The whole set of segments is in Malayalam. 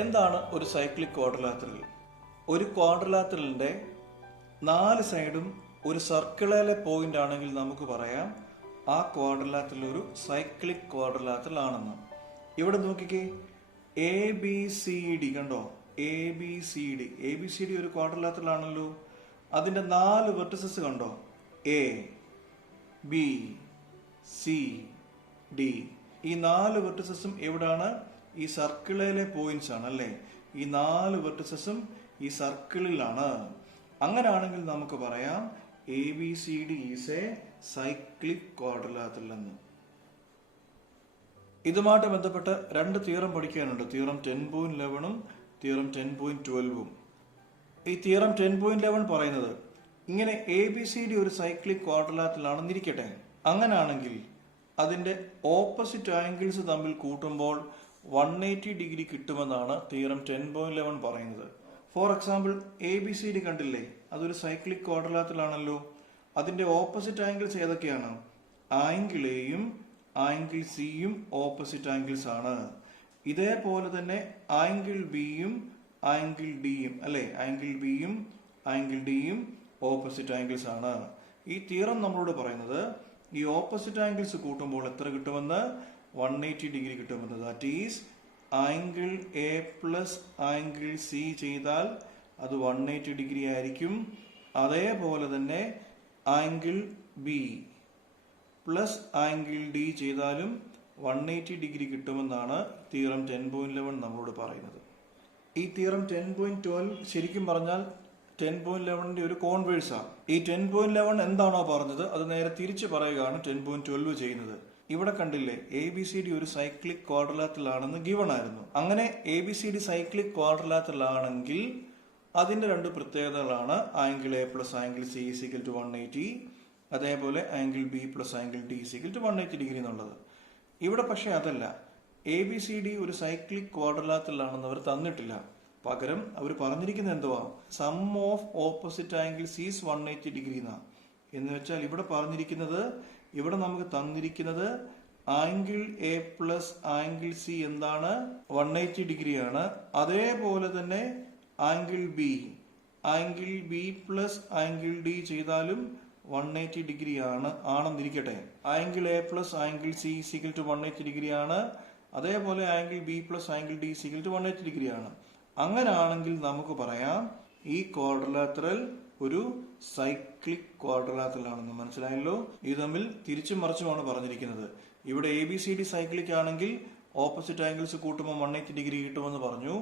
എന്താണ് ഒരു സൈക്ലിക് ക്വാഡ്രിലാറ്ററൽ? ഒരു ക്വാഡ്രിലാറ്ററലിന്റെ 4 സൈഡും ഒരു സർക്കിളിലെ പോയിന്റ് ആണെങ്കിൽ നമുക്ക് പറയാം ആ ക്വാഡ്രിലാറ്ററൽ ഒരു സൈക്ലിക് ക്വാഡ്രിലാറ്ററൽ ആണെന്ന്. ഇവിടെ നോക്കിക്കേ, എ ബി സി ഡി കണ്ടോ? എ ബി സി ഡി ഒരു ക്വാഡ്രിലാറ്ററൽ ആണല്ലോ. അതിന്റെ 4 വെർട്ടിസസ് കണ്ടോ? A B C D. ഈ 4 വെർട്ടിസസും എവിടാണ്? ഈ സർക്കിളിലെ പോയിന്റ്സ് ആണ് അല്ലേ? ഈ 4 വെർട്ടിസസും ഈ സർക്കിളിലാണ്. അങ്ങനെയാണെങ്കിൽ നമുക്ക് പറയാം A B C D is a cyclic quadrilateral എന്ന്. ഇതുമായിട്ട് ബന്ധപ്പെട്ട് 2 തിയറം പഠിക്കാനുണ്ട്. Theorem 10.11 theorem 10.12. ഈ തിയറം 10.11 പറയുന്നത് ഇങ്ങനെ എ ബി സി ഡി ഒരു സൈക്ലിക് ക്വാഡ്രിലാറ്ററൽ ആണെന്നിരിക്കട്ടെ. അങ്ങനെയാണെങ്കിൽ അതിന്റെ ഓപ്പോസിറ്റ് ആംഗിൾസ് തമ്മിൽ കൂട്ടുമ്പോൾ 180 ഡിഗ്രി കിട്ടുമെന്നാണ് തിയറം 10.11 പറയുന്നത്. For example, A B C D കണ്ടില്ലേ? അതൊരു സൈക്ലിക് ക്വാഡ്രിലാറ്ററൽ ആണല്ലോ. അതിന്റെ ഓപ്പോസിറ്റ് ആംഗിൾസ് ഏതൊക്കെയാണ്? ആംഗിൾ എയും ആംഗിൾ സിയും ഓപ്പോസിറ്റ് ആംഗിൾസ് ആണ്. ഇതേപോലെ തന്നെ ആംഗിൾ ബിയും ആംഗിൾ ഡിയും അല്ലെ? ആംഗിൾ ബിയും ആംഗിൾ ഡിയും ഓപ്പോസിറ്റ് ആംഗിൾസ് ആണ്. ഈ തിയറം നമ്മളോട് പറയുന്നത് ഈ ഓപ്പോസിറ്റ് ആംഗിൾസ് കൂട്ടുമ്പോൾ എത്ര കിട്ടുമെന്ന്? 180 ഡിഗ്രി കിട്ടുമെന്ന്. That is angle A plus angle C ചെയ്താൽ അത് 180 ഡിഗ്രി ആയിരിക്കും. അതേപോലെ തന്നെ angle B plus angle D ചെയ്താലും 180 ഡിഗ്രി കിട്ടുമെന്നാണ് തിയറം 10.11 നമ്മളോട് പറയുന്നത്. ഈ തിയറം 10.12 ശരിക്കും പറഞ്ഞാൽ 10.11 ഒരു കോൺവേഴ്സാണ്. ഈ 10.11 എന്താണോ പറഞ്ഞത് അത് നേരെ തിരിച്ചു പറയുകയാണ് 10.12 ചെയ്യുന്നത്. ഇവിടെ കണ്ടില്ലേ, എ ബി സി ഡി ഒരു സൈക്ലിക് ക്വാഡ്രിലാറ്ററൽ ആണെന്ന് ഗിവൺ ആയിരുന്നു. അങ്ങനെ A B C D cyclic quadrilateral ആണെങ്കിൽ അതിന്റെ 2 പ്രത്യേകതകളാണ് angle A plus angle C equal to 180, അതേപോലെ angle B plus angle D equal to 180 degree എന്നുള്ളത്. ഇവിടെ പക്ഷെ അതല്ല, എ ബി സി ഡി ഒരു സൈക്ലിക് ക്വാഡ്രിലാറ്ററൽ ആണെന്ന് അവർ തന്നിട്ടില്ല. പകരം അവർ പറഞ്ഞിരിക്കുന്നത് എന്തുവാ? Sum of opposite angles is 180 degree എന്നാ. എന്ന് വെച്ചാൽ ഇവിടെ പറഞ്ഞിരിക്കുന്നത്, ഇവിടെ നമുക്ക് തന്നിരിക്കുന്നത് angle A plus angle C എന്താണ്? 180 ഡിഗ്രിയാണ്. അതേപോലെ തന്നെ angle B plus angle D ചെയ്താലും 180 ഡിഗ്രി ആണെന്നിരിക്കട്ടെ. Angle A plus angle C equal to 180 degree ആണ്. അതേപോലെ angle B plus angle D equal to 180 degree ആണ്. അങ്ങനെയാണെങ്കിൽ നമുക്ക് പറയാം ഈ ക്വാഡ്രിലാറ്ററൽ ഒരു സൈക്ലിക് ക്വാഡ്രിലാറ്ററൽ ആണെന്ന്. മനസ്സിലായല്ലോ? ഇത് തമ്മിൽ തിരിച്ചും മറിച്ചുമാണ് പറഞ്ഞിരിക്കുന്നത്. ഇവിടെ A B C D cyclic ആണെങ്കിൽ ഓപ്പോസിറ്റ് ആംഗിൾസ് കൂട്ടുമ്പോൾ 180 ഡിഗ്രി കിട്ടുമെന്ന് പറഞ്ഞു.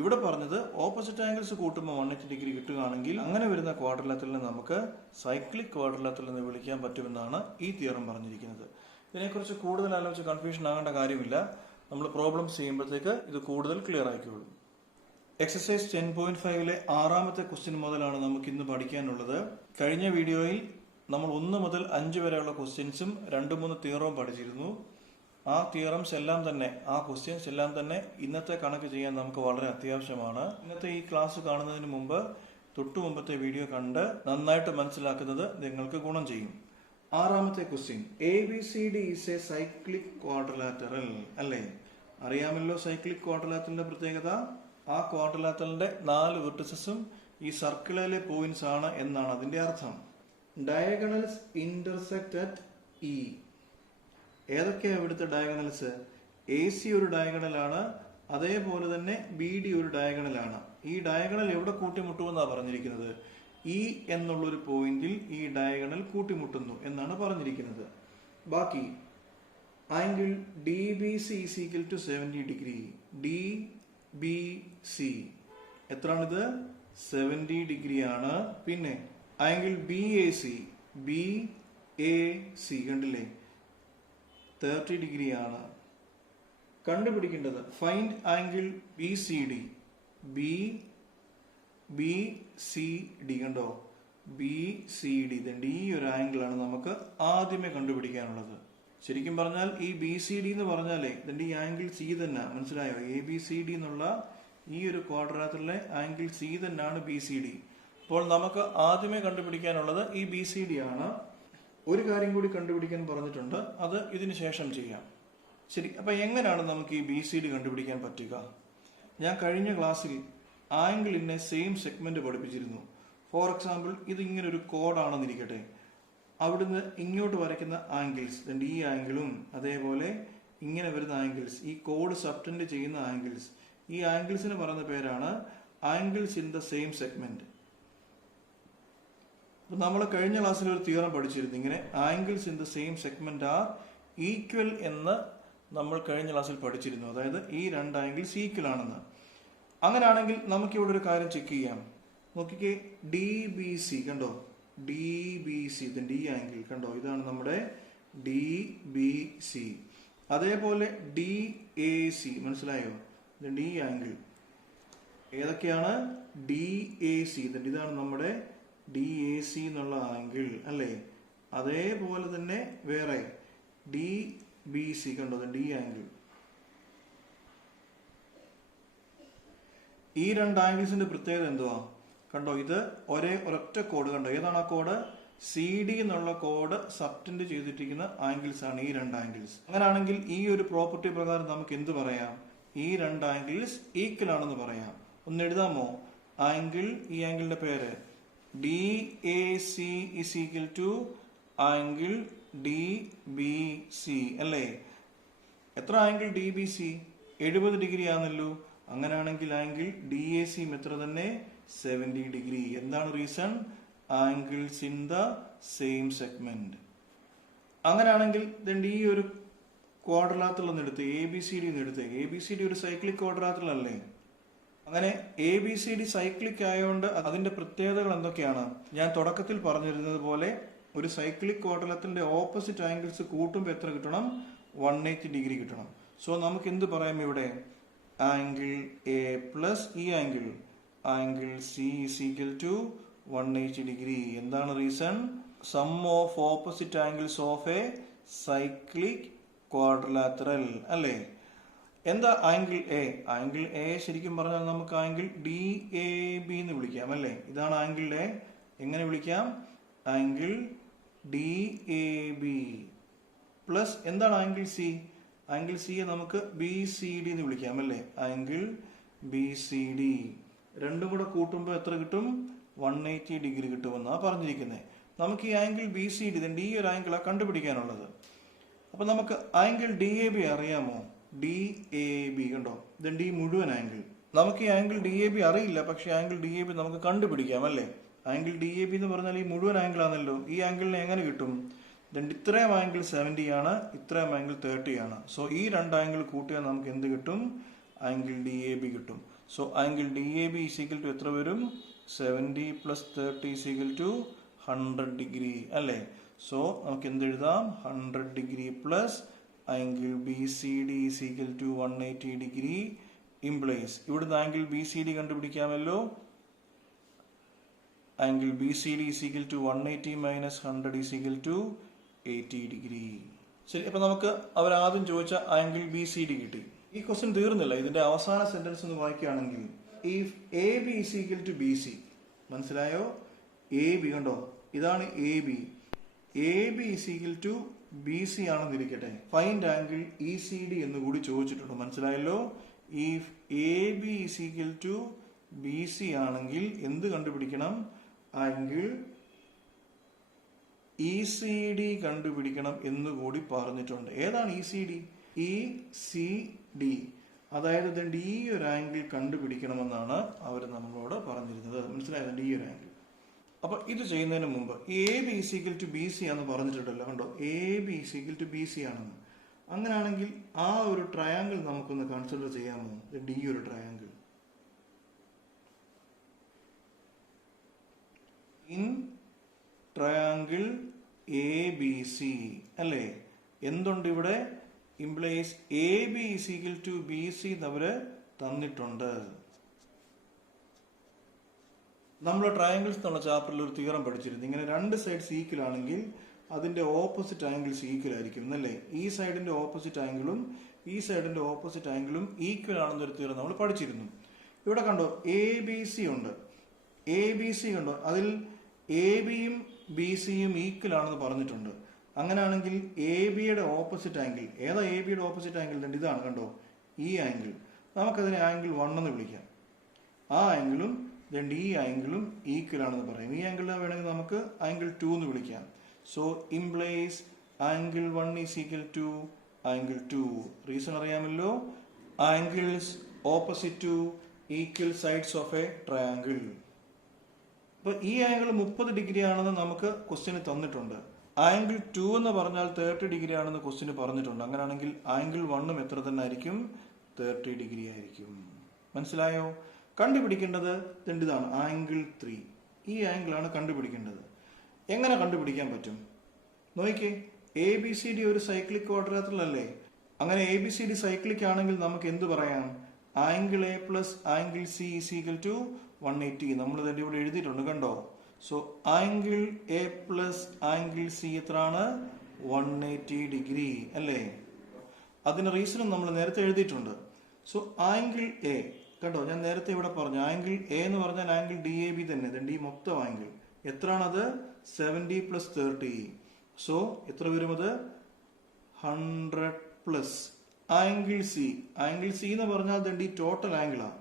ഇവിടെ പറഞ്ഞത് ഓപ്പോസിറ്റ് ആംഗിൾസ് കൂട്ടുമ്പോൾ 180 ഡിഗ്രി കിട്ടുകയാണെങ്കിൽ അങ്ങനെ വരുന്ന ക്വാഡ്രിലാറ്ററലിനെ നമുക്ക് സൈക്ലിക് ക്വാഡ്രിലാറ്ററൽ എന്ന് വിളിക്കാൻ പറ്റുമെന്നാണ് ഈ തിയറം പറഞ്ഞിരിക്കുന്നത്. ഇതിനെക്കുറിച്ച് കൂടുതൽ ആലോചിച്ച് കൺഫ്യൂഷൻ ആകേണ്ട കാര്യമില്ല. നമ്മൾ പ്രോബ്ലംസ് ചെയ്യുമ്പോഴത്തേക്ക് ഇത് കൂടുതൽ ക്ലിയർ ആയിക്കോളും. എക്സസൈസ് 10.5 6ാമത്തെ ക്വസ്റ്റ്യൻ മുതലാണ് നമുക്ക് ഇന്ന് പഠിക്കാനുള്ളത്. കഴിഞ്ഞ വീഡിയോയിൽ നമ്മൾ 1 മുതൽ 5 വരെയുള്ള ക്വസ്റ്റ്യൻസും 2-3 തിയറവും പഠിച്ചിരുന്നു. ആ തിയറംസ് എല്ലാം തന്നെ, ആ ക്വസ്റ്റ്യൻസ് എല്ലാം തന്നെ ഇന്നത്തെ കണക്ക് ചെയ്യാൻ നമുക്ക് വളരെ അത്യാവശ്യമാണ്. ഇന്നത്തെ ഈ ക്ലാസ് കാണുന്നതിന് മുമ്പ് തൊട്ടു മുമ്പത്തെ വീഡിയോ കണ്ട് നന്നായിട്ട് മനസ്സിലാക്കുന്നത് നിങ്ങൾക്ക് ഗുണം ചെയ്യും. 6ാമത്തെ question, A B C D is a cyclic quadrilateral അല്ലേ? അറിയാമല്ലോ സൈക്ലിക് ക്വാഡ്രിലാറ്ററലിന്റെ പ്രത്യേകത. ആ ക്വാഡ്രിലാറ്ററലിന്റെ 4 വെർട്ടിസസും ഈ സർക്കിളിലെ പോയിന്റ്സ് ആണ് എന്നാണ് അതിന്റെ അർത്ഥം. Diagonals intersect at E. ഏതൊക്കെയാണ് ഇവിടുത്തെ ഡയഗണൽസ്? എ സി ഒരു ഡയഗണലാണ്, അതേപോലെ തന്നെ ബി ഡി ഒരു ഡയഗണലാണ്. ഈ ഡയഗണൽ എവിടെ കൂട്ടിമുട്ടുമെന്നാണ് പറഞ്ഞിരിക്കുന്നത്? ഇ എന്നുള്ളൊരു പോയിന്റിൽ ഈ ഡയഗണൽ കൂട്ടിമുട്ടുന്നു എന്നാണ് പറഞ്ഞിരിക്കുന്നത്. ബാക്കി angle D B C is equal to 70 degree. D B C എത്രയാണിത്? 70 ഡിഗ്രി ആണ്. പിന്നെ ആംഗിൾ ബി എ സി കണ്ടില്ലേ? 30 ഡിഗ്രി ആണ്. കണ്ടുപിടിക്കേണ്ടത് find angle B C D. B C D കണ്ടോ? ബി സി ഡി ഡി ഒരു ആംഗിൾ ആണ് നമുക്ക് ആദ്യമേ കണ്ടുപിടിക്കാനുള്ളത്. ശരിക്കും പറഞ്ഞാൽ ഈ ബി സി ഡി എന്ന് പറഞ്ഞാലേ ഇതിന്റെ ഈ ആംഗിൾ സി തന്നെ. മനസ്സിലായോ? എ ബി സി ഡി എന്നുള്ള ഈ ഒരു ക്വാഡ്രിലാറ്ററലിലെ ആംഗിൾ സി തന്നെയാണ് ബി സി ഡി. അപ്പോൾ നമുക്ക് ആദ്യമേ കണ്ടുപിടിക്കാനുള്ളത് ഈ ബി സി ഡി ആണ്. ഒരു കാര്യം കൂടി കണ്ടുപിടിക്കാൻ പറഞ്ഞിട്ടുണ്ട്, അത് ഇതിന് ശേഷം ചെയ്യാം. ശരി, അപ്പൊ എങ്ങനെയാണ് നമുക്ക് ഈ ബി സി ഡി കണ്ടുപിടിക്കാൻ പറ്റുക? ഞാൻ കഴിഞ്ഞ ക്ലാസ്സിൽ angle in a same segment പഠിപ്പിച്ചിരുന്നു. ഫോർ എക്സാമ്പിൾ, ഇത് ഇങ്ങനെ ഒരു കോഡാണെന്നിരിക്കട്ടെ. അവിടുന്ന് ഇങ്ങോട്ട് വരയ്ക്കുന്ന ആംഗിൾസ്, ഈ ആംഗിളും അതേപോലെ ഇങ്ങനെ വരുന്ന ആംഗിൾസ്, ഈ കോഡ് സബ്റ്റൻഡ് ചെയ്യുന്ന ആംഗിൾസ്, ഈ ആംഗിൾസിന് പറയുന്ന പേരാണ് angles in the same segment. അപ്പൊ നമ്മൾ കഴിഞ്ഞ ക്ലാസ്സിൽ ഒരു തിയറം പഠിച്ചിരുന്നു, ഇങ്ങനെ angles in the same segment are equal എന്ന് നമ്മൾ കഴിഞ്ഞ ക്ലാസ്സിൽ പഠിച്ചിരുന്നു. അതായത് ഈ രണ്ട് ആംഗിൾസ് ഈക്വൽ ആണെന്ന്. അങ്ങനെയാണെങ്കിൽ നമുക്കിവിടെ ഒരു കാര്യം ചെക്ക് ചെയ്യാം. നോക്കിക്കേ, ഡി ബി സി കണ്ടോ, ഡി ബി സി, ഇതിന്റെ ഈ ആംഗിൾ കണ്ടോ, ഇതാണ് നമ്മുടെ ഡി ബി സി. അതേപോലെ ഡി എ സി, മനസ്സിലായോ, ഇതിന്റെ ഈ ആംഗിൾ ഏതൊക്കെയാണ്? ഡി എ സി, ഇതിന്റെ ഇതാണ് നമ്മുടെ ഡി എ സി എന്നുള്ള ആംഗിൾ അല്ലേ. അതേപോലെ തന്നെ വേറെ ഡി ബി സി കണ്ടോ, ഡി ആംഗിൾ. ഈ രണ്ട് ആംഗിൾസിന്റെ പ്രത്യേകത എന്തുവാ കണ്ടോ, ഇത് ഒരൊറ്റ കോഡ് കണ്ടോ, ഏതാണ് ആ കോഡ്? സി ഡി എന്നുള്ള കോഡ് സബ്റ്റൻഡ് ചെയ്തിരിക്കുന്ന ആംഗിൾസ് ആണ് ഈ രണ്ട് ആംഗിൾസ്. അങ്ങനെയാണെങ്കിൽ ഈ ഒരു പ്രോപ്പർട്ടി പ്രകാരം നമുക്ക് എന്ത് പറയാം? ഈ രണ്ട് ആംഗിൾസ് ഈക്വൽ ആണെന്ന് പറയാം. ഒന്ന് എഴുതാമോ? ആംഗിൾ, ഈ ആംഗിളിന്റെ പേര് D A C is equal to angle D B C അല്ലേ. എത്ര angle D B C? 70 degree ആണല്ലോ. അങ്ങനെയാണെങ്കിൽ ആംഗിൾ ഡി എ സിയും എത്ര തന്നെ? 70 ഡിഗ്രി. എന്താണ് reason? Angles in the same segment. അങ്ങനെയാണെങ്കിൽ ഈ ഒരു ക്വാഡ്രിലാറ്ററൽ ഒന്ന് എടുത്ത്, എ ബി സി ഡി ഒന്ന് എടുത്ത്. എ ബി സി ഡി ഒരു സൈക്ലിക് ക്വാഡ്രിലാറ്ററൽ അല്ലേ. അങ്ങനെ A B C D cyclic ആയതുകൊണ്ട് അതിന്റെ പ്രത്യേകതകൾ എന്തൊക്കെയാണ്? ഞാൻ തുടക്കത്തിൽ പറഞ്ഞിരുന്നത് പോലെ ഒരു സൈക്ലിക് ക്വാഡ്രിലാറ്ററലിന്റെ ഓപ്പോസിറ്റ് ആംഗിൾസ് കൂട്ടുമ്പോൾ എത്ര കിട്ടണം? 180 ഡിഗ്രി കിട്ടണം. സോ നമുക്ക് എന്ത് പറയാം ഇവിടെ? ആംഗിൾ എ പ്ലസ് ഈ angle C is equal to 180 degree. എന്താണ് reason? Sum of opposite angles of a cyclic quadrilateral അല്ലേ. എന്താ ആംഗിൾ എ? ആംഗിൾ എ ശരിക്കും പറഞ്ഞാൽ നമുക്ക് ആംഗിൾ ഡി എ ബി എന്ന് വിളിക്കാം അല്ലേ. ഇതാണ് ആംഗിൾ എ. എങ്ങനെ വിളിക്കാം? Angle D A B plus എന്താണ് ആംഗിൾ സി? ആംഗിൾ സിയെ നമുക്ക് ബി സി ഡി എന്ന് വിളിക്കാം അല്ലേ. ആംഗിൾ ബി സി ഡി രണ്ടും കൂടെ കൂട്ടുമ്പോൾ എത്ര കിട്ടും? 180 ഡിഗ്രി കിട്ടുമെന്നാണ് പറഞ്ഞിരിക്കുന്നത്. നമുക്ക് ഈ ആംഗിൾ ബി സി ഡി, ഇതിന്റെ ഈ ഒരു ആംഗിളാണ് കണ്ടുപിടിക്കാനുള്ളത്. അപ്പൊ നമുക്ക് ആംഗിൾ ഡി എ ബി അറിയാമോ? ഡി എ ബി കണ്ടോ, ഇതിന്റെ ഈ മുഴുവൻ ആംഗിൾ. നമുക്ക് ഈ ആംഗിൾ ഡി എ ബി അറിയില്ല, പക്ഷെ ആംഗിൾ ഡി എ ബി നമുക്ക് കണ്ടുപിടിക്കാം അല്ലേ. ആംഗിൾ ഡി എ ബി എന്ന് പറഞ്ഞാൽ ഈ മുഴുവൻ ആംഗിൾ ആണല്ലോ. ഈ ആംഗിളിനെ എങ്ങനെ കിട്ടും? ഇത്രയും ആംഗിൾ 70 ആണ്, ഇത്രയും ആംഗിൾ 30 ആണ്. സോ ഈ രണ്ട് ആംഗിൾ കൂട്ടിയാൽ നമുക്ക് എന്ത് കിട്ടും? ആംഗിൾ ഡി എ ബി കിട്ടും. So angle D A B is equal to എത്ര വരും? 70 plus 30 is equal to 100 degree അല്ലേ. സോ നമുക്ക് എന്ത് എഴുതാം? 100 degree plus angle B C D is equal to 180 degree implies. ഇവിടുന്ന് ആംഗിൾ ബി സി ഡി കണ്ടുപിടിക്കാമല്ലോ. Angle B C D is equal to 180 minus 100 is equal to 80 degree. ശരി, അപ്പൊ നമുക്ക് അവരാദ്യം ചോദിച്ച ആംഗിൾ ബി സി ഡി കിട്ടി. ഈ ക്വസ്റ്റ്യൻ തീർന്നില്ല. ഇതിന്റെ അവസാന സെന്റൻസ് ഒന്ന് വായിക്കുകയാണെങ്കിൽ, if A B is equal to B C, മനസ്സിലായോ? എ ബി കണ്ടോ, ഇതാണ് A B. A B is equal to B C ആണെന്നിരിക്കട്ടെ. Find angle E C D എന്ന് കൂടി ചോദിച്ചിട്ടുണ്ട്, മനസ്സിലായല്ലോ. If A B is equal to B C ആണെങ്കിൽ എന്ത് കണ്ടുപിടിക്കണം? ആംഗിൾ ഇ സി ഡി കണ്ടുപിടിക്കണം എന്നുകൂടി പറഞ്ഞിട്ടുണ്ട്. ഏതാണ് E C D? E C D, അതായത് ഇതിന്റെ ഈ ഒരു ആംഗിൾ കണ്ടുപിടിക്കണമെന്നാണ് അവർ നമ്മളോട് പറഞ്ഞിരുന്നത്. മനസ്സിലായത്? ഈ ഒരു ആംഗിൾ. അപ്പൊ ഇത് ചെയ്യുന്നതിന് മുമ്പ് A B is equal to B C ആണെന്ന് പറഞ്ഞിട്ടുണ്ടല്ലോ, കണ്ടോ, A B is equal to B C ആണെന്ന്. അങ്ങനെയാണെങ്കിൽ ആ ഒരു ട്രയാങ്കിൾ നമുക്കൊന്ന് കൺസിഡർ ചെയ്യാമോ? ഈ ഒരു triangle in triangle A B C അല്ലേ. എന്തുണ്ട് ഇവിടെ? Implies A B is equal to B C അവര് തന്നിട്ടുണ്ട്. നമ്മൾ ട്രയാങ്കിൾസ് എന്നുള്ള ചാപ്റ്ററിൽ ഒരു തിയറം പഠിച്ചിരുന്നു. ഇങ്ങനെ രണ്ട് സൈഡ്സ് ഈക്വൽ ആണെങ്കിൽ അതിന്റെ ഓപ്പോസിറ്റ് ആംഗിൾസ് ഈക്വൽ ആയിരിക്കും എന്നല്ലേ. ഈ സൈഡിന്റെ ഓപ്പോസിറ്റ് ആംഗിളും ഈ സൈഡിന്റെ ഓപ്പോസിറ്റ് ആംഗിളും ഈക്വൽ ആണെന്നൊരു തിയറം നമ്മൾ പഠിച്ചിരുന്നു. ഇവിടെ കണ്ടോ, എ ബി സി ഉണ്ട്. എ ബി സി കണ്ടോ, അതിൽ എ ബിയും ബി സിയും ഈക്വൽ ആണെന്ന് പറഞ്ഞിട്ടുണ്ട്. അങ്ങനെയാണെങ്കിൽ എ ബിയുടെ ഓപ്പോസിറ്റ് ആംഗിൾ ഏതാ? എ ബിയുടെ ഓപ്പോസിറ്റ് ആംഗിൾ ഇതാണ് കണ്ടോ, ഈ ആംഗിൾ. നമുക്കതിനെ ആംഗിൾ 1 എന്ന് വിളിക്കാം. ആ ആംഗിളും ഈ ആംഗിളും ഈക്വൽ ആണെന്ന് പറയും. ഈ ആംഗിളിനെ വേണമെങ്കിൽ നമുക്ക് ആംഗിൾ 2 എന്ന് വിളിക്കാം. So implies angle 1 is equal to angle 2. Reason അറിയാമല്ലോ, angles opposite to equal sides of a triangle. അപ്പൊ ഈ ആംഗിൾ 30 ഡിഗ്രി ആണെന്ന് നമുക്ക് ക്വസ്റ്റ്യന് തന്നിട്ടുണ്ട്. ആംഗിൾ 2 എന്ന് പറഞ്ഞാൽ 30 ഡിഗ്രി ആണെന്ന് ക്വസ്റ്റ്യന് പറഞ്ഞിട്ടുണ്ട്. അങ്ങനെയാണെങ്കിൽ ആംഗിൾ 1ഉം എത്ര തന്നെ ആയിരിക്കും? 30 ഡിഗ്രി ആയിരിക്കും. മനസ്സിലായോ? കണ്ടുപിടിക്കേണ്ടത് ഇതാണ് ആംഗിൾ 3. ഈ ആംഗിൾ ആണ് കണ്ടുപിടിക്കേണ്ടത്. എങ്ങനെ കണ്ടുപിടിക്കാൻ പറ്റും? നോക്കിക്കേ, ABCD ഒരു സൈക്ലിക് ക്വാഡ്രിലാറ്ററൽ അല്ലേ? അങ്ങനെ ABCD സൈക്ലിക് ആണെങ്കിൽ നമുക്ക് എന്ത് പറയാം? Angle A plus angle C is equal to 180. നമ്മൾ ഇതിന്റെ ഇവിടെ എഴുതിയിട്ടുണ്ട്, കണ്ടോ? So angle A plus angle C എത്രയാണ്? 180 ഡിഗ്രി അല്ലേ? അതിന് റീസണും നമ്മൾ നേരത്തെ എഴുതിയിട്ടുണ്ട്. സോ ആംഗിൾ A കണ്ടോ, ഞാൻ നേരത്തെ ഇവിടെ പറഞ്ഞു ആംഗിൾ A എന്ന് പറഞ്ഞാൽ ആംഗിൾ DAB തന്നെ. ഈ മൊത്തം ആംഗിൾ എത്രയാണത്? 70 പ്ലസ് 30. സോ എത്ര വരും അത്? 100 plus angle C. Angle C എന്ന് പറഞ്ഞാൽ ഈ ടോട്ടൽ ആംഗിളാണ്.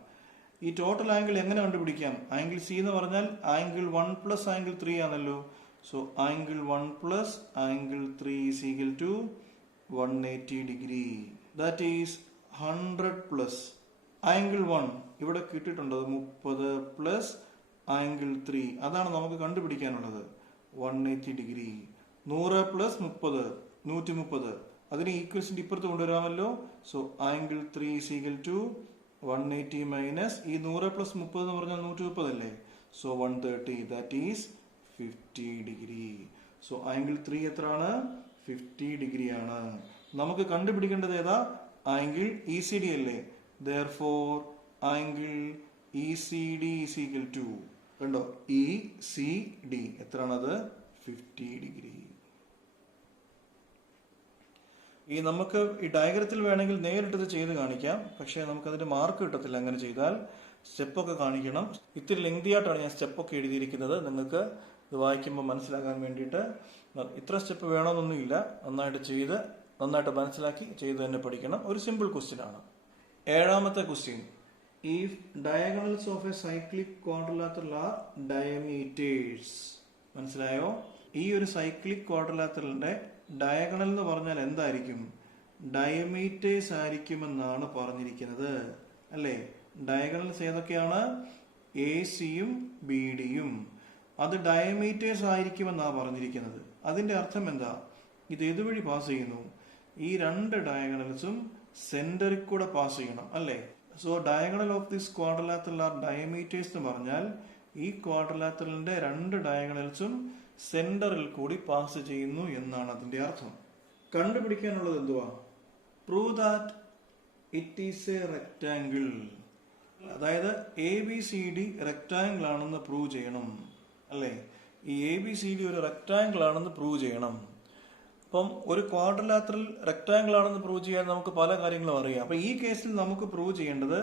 ഈ ടോട്ടൽ ആംഗിൾ എങ്ങനെ കണ്ടുപിടിക്കാം? ആംഗിൾ C എന്ന് പറഞ്ഞാൽ ആംഗിൾ 1 പ്ലസ് ആംഗിൾ 3 ആണല്ലോ. So angle 1 plus angle 3 is equal to 180 degree. That is 100 plus angle 1 ഇവിടെ കിട്ടിയിട്ടുണ്ട് 30 പ്ലസ് ആംഗിൾ 3. അതാണ് നമുക്ക് കണ്ടുപിടിക്കാനുള്ളത്, 180 ഡിഗ്രി. 100 പ്ലസ് 30 130. അതിന് ഈക്വൽസിന്റെ ഇപ്പുറത്ത് കൊണ്ടുവരാമല്ലോ. So angle 3 is equal to 180 minus ഈ 100 പ്ലസ് 30 എന്ന് പറഞ്ഞാൽ 130 അല്ലേ? So 130. That is 50 degree. So angle 3 എത്രയാണ്? 50 ഡിഗ്രി ആണ്. നമുക്ക് കണ്ടുപിടിക്കേണ്ടത് ഏതാ? ആംഗിൾ ECD അല്ലേ? Therefore angle ECD is equal to, കണ്ടോ, ECD എത്രയാണത്? 50 ഡിഗ്രി. ഈ നമുക്ക് ഈ ഡയഗ്രത്തിൽ വേണമെങ്കിൽ നേരിട്ടത് ചെയ്ത് കാണിക്കാം, പക്ഷേ നമുക്കതിന്റെ മാർക്ക് കിട്ടത്തില്ല അങ്ങനെ ചെയ്താൽ. സ്റ്റെപ്പൊക്കെ കാണിക്കണം. ഇത്തിരി ലെങ്തി ആയിട്ടാണ് ഞാൻ സ്റ്റെപ്പൊക്കെ എഴുതിയിരിക്കുന്നത്, നിങ്ങൾക്ക് ഇത് വായിക്കുമ്പോൾ മനസ്സിലാക്കാൻ വേണ്ടിയിട്ട്. ഇത്ര സ്റ്റെപ്പ് വേണമെന്നൊന്നുമില്ല, നന്നായിട്ട് ചെയ്ത് നന്നായിട്ട് മനസ്സിലാക്കി ചെയ്ത് തന്നെ പഠിക്കണം. ഒരു സിമ്പിൾ ക്വസ്റ്റ്യൻ ആണ്. ഏഴാമത്തെ question, if diagonals of a cyclic quadrilateral are diameters. മനസ്സിലായോ? ഈ ഒരു സൈക്ലിക് ക്വാഡ്രിലാറ്ററലിന്റെ ഡയഗണൽ എന്ന് പറഞ്ഞാൽ എന്തായിരിക്കും? ഡയമീറ്റേഴ്സ് ആയിരിക്കുമെന്നാണ് പറഞ്ഞിരിക്കുന്നത് അല്ലേ? ഡയഗണൽസ് ഏതൊക്കെയാണ്? AC-യും BD-യും. അത് ഡയമീറ്റേഴ്സ് ആയിരിക്കുമെന്നാണ് പറഞ്ഞിരിക്കുന്നത്. അതിന്റെ അർത്ഥം എന്താ? ഇത് ഏതുവഴി പാസ് ചെയ്യുന്നു? ഈ രണ്ട് ഡയഗണൽസും സെന്ററിൽ കൂടെ പാസ് ചെയ്യണം അല്ലേ? So diagonal of this quadrilateral are diameters എന്ന് പറഞ്ഞാൽ ഈ ക്വാഡ്രിലാറ്ററലിന്റെ രണ്ട് ഡയഗണൽസും സെന്ററിൽ കൂടി പാസ് ചെയ്യുന്നു എന്നാണ് അതിന്റെ അർത്ഥം. കണ്ടുപിടിക്കാനുള്ളത് എന്തുവാ? Prove that it is A rectangle. അതായത് ABCD റെക്ടാംഗിൾ ആണെന്ന് പ്രൂവ് ചെയ്യണം അല്ലേ? ഈ ABCD ഒരു റെക്ടാംഗിൾ ആണെന്ന് പ്രൂവ് ചെയ്യണം. അപ്പം ഒരു ക്വാഡ്രിലാറ്ററൽ റെക്ടാംഗിൾ ആണെന്ന് പ്രൂവ് ചെയ്യാൻ നമുക്ക് പല കാര്യങ്ങളും അറിയാം. അപ്പൊ ഈ കേസിൽ നമുക്ക് പ്രൂവ് ചെയ്യേണ്ടത്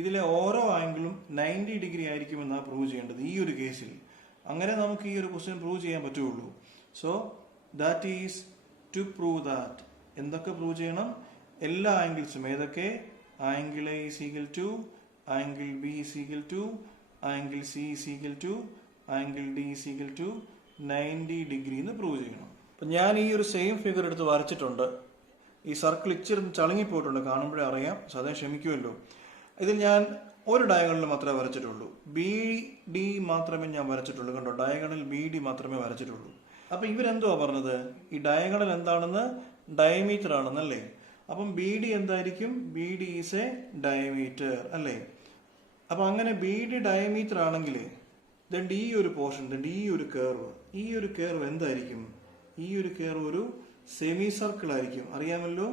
ഇതിലെ ഓരോ ആംഗിളും 90 ഡിഗ്രി ആയിരിക്കുമെന്നാണ് പ്രൂവ് ചെയ്യേണ്ടത് ഈ ഒരു കേസിൽ. അങ്ങനെ നമുക്ക് ഈ ഒരു ക്വസ്റ്റ്യൻ പ്രൂവ് ചെയ്യാൻ പറ്റുള്ളൂ. So that is to prove that എന്തൊക്കെ പ്രൂവ് ചെയ്യണം? എല്ലാ ആംഗിൾസും. ഏതൊക്കെ? Angle A is equal to, angle B is equal to, angle C is equal to, angle D is equal to 90 degree എന്ന് പ്രൂവ് ചെയ്യണം. ഞാൻ ഈ ഒരു സെയിം ഫിഗർ എടുത്ത് വരച്ചിട്ടുണ്ട്. ഈ സർക്കിൾ ഇച്ചിരി ചളുങ്ങിപ്പോയിട്ടുണ്ട്, കാണുമ്പോഴേ അറിയാം. സോ അതേ ക്ഷമിക്കുമല്ലോ. ഇതിൽ ഞാൻ ഒരു ഡയഗണൽ മാത്രമേ വരച്ചിട്ടുള്ളൂ. BD മാത്രമേ ഞാൻ വരച്ചിട്ടുള്ളൂ. കണ്ടോ, ഡയഗണൽ BD മാത്രമേ വരച്ചിട്ടുള്ളൂ. അപ്പൊ ഇവരെന്തുവാ പറഞ്ഞത്? ഈ ഡയഗണൽ എന്താണെന്ന്? ഡയമീറ്റർ ആണെന്നല്ലേ? അപ്പം BD എന്തായിരിക്കും? BD ഈസ് എ ഡയമീറ്റർ അല്ലേ? അപ്പൊ അങ്ങനെ BD ഡയമീറ്റർ ആണെങ്കിൽ ഈ ഒരു പോർഷൻ, ഈ ഒരു കേർവ് എന്തായിരിക്കും? ഈ ഒരു കേർവ് ഒരു സെമി സർക്കിൾ ആയിരിക്കും, അറിയാമല്ലോ.